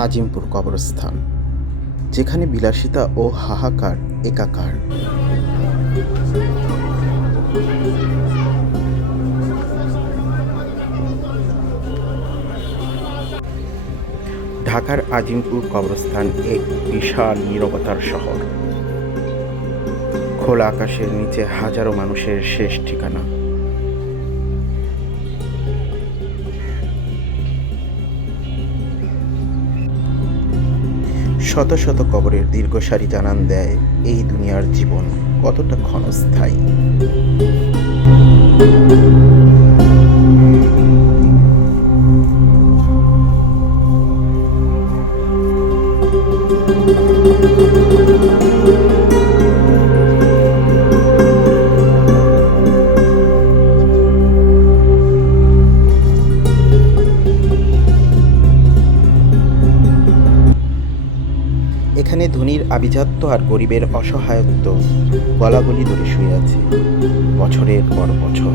আজিমপুর কবরস্থান, যেখানে বিলাসিতা ও হাহাকার একাকার। ঢাকার আজিমপুর কবরস্থান এক বিশাল নীরবতার শহর। খোলা আকাশের নিচে হাজারো মানুষের শেষ ঠিকানা। শত শত কবরের দীর্ঘ সারি জানান দেয় এই দুনিয়ার জীবন কতটা ক্ষণস্থায়ী। এখানে ধনীর আভিজাত্য আর গরিবের অসহায়ত্ব গলাগলি ধরে শুয়ে আছে বছরের পর বছর।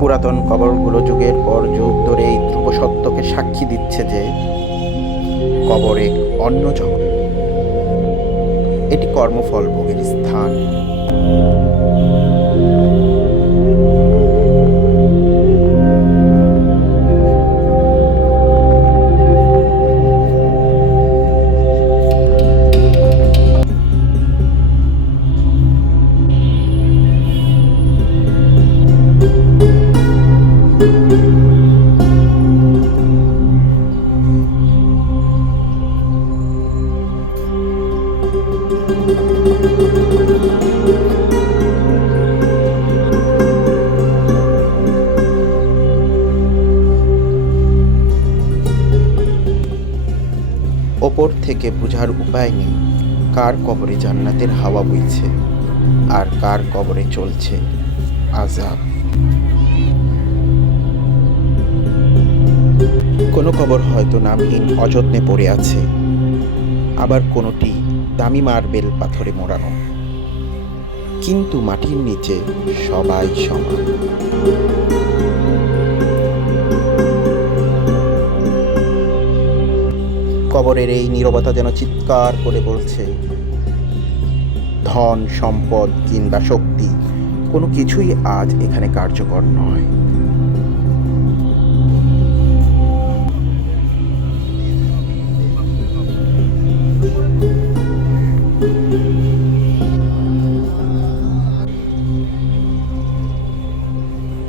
পুরাতন কবরগুলো যুগের পর যুগ ধরে এই ধ্রুব সত্যকে সাক্ষী দিচ্ছে যে কবর এক অন্য জগৎ। এটি কর্মফল ভোগের স্থান। ওপর থেকে বোঝার উপায় নেই কার কবরে জান্নাতের হাওয়া বইছে আর কার কবরে চলছে আযাব। কোনো কবর হয়তো নামহীন অযত্নে পড়ে আছে, আবার কোনোটি দামি মার্বেল পাথরে মোড়ানো, কিন্তু মাটির নিচে সবাই সমান। কবরের এই নীরবতা যেন চিৎকার করে বলছে, ধন সম্পদ কিংবা শক্তি কোনো কিছুই আজ এখানে কার্যকর নয়।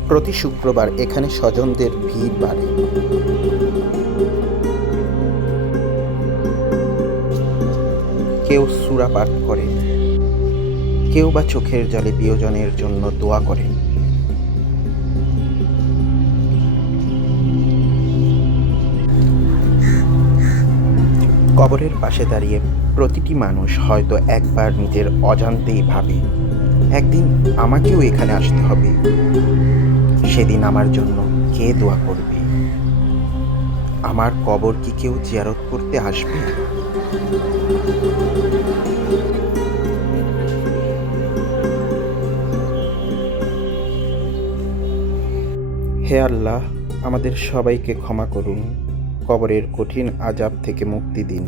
প্রতি শুক্রবার এখানে স্বজনদের ভিড় বাড়ে। কেউ সূরা পাঠ করে, কেউ বা চোখের জলে প্রিয়জনের জন্য দোয়া করেন। কবরের পাশে দাঁড়িয়ে প্রতিটি মানুষ হয়তো একবার নিজের অজান্তেই ভাবে, একদিন আমাকেও এখানে আসতে হবে। সেদিন আমার জন্য কে দোয়া করবে? আমার কবর কি কেউ জিয়ারত করতে আসবে? হে আল্লাহ, আমাদের সবাইকে ক্ষমা করুন, কবরের কঠিন আযাব থেকে মুক্তি দিন।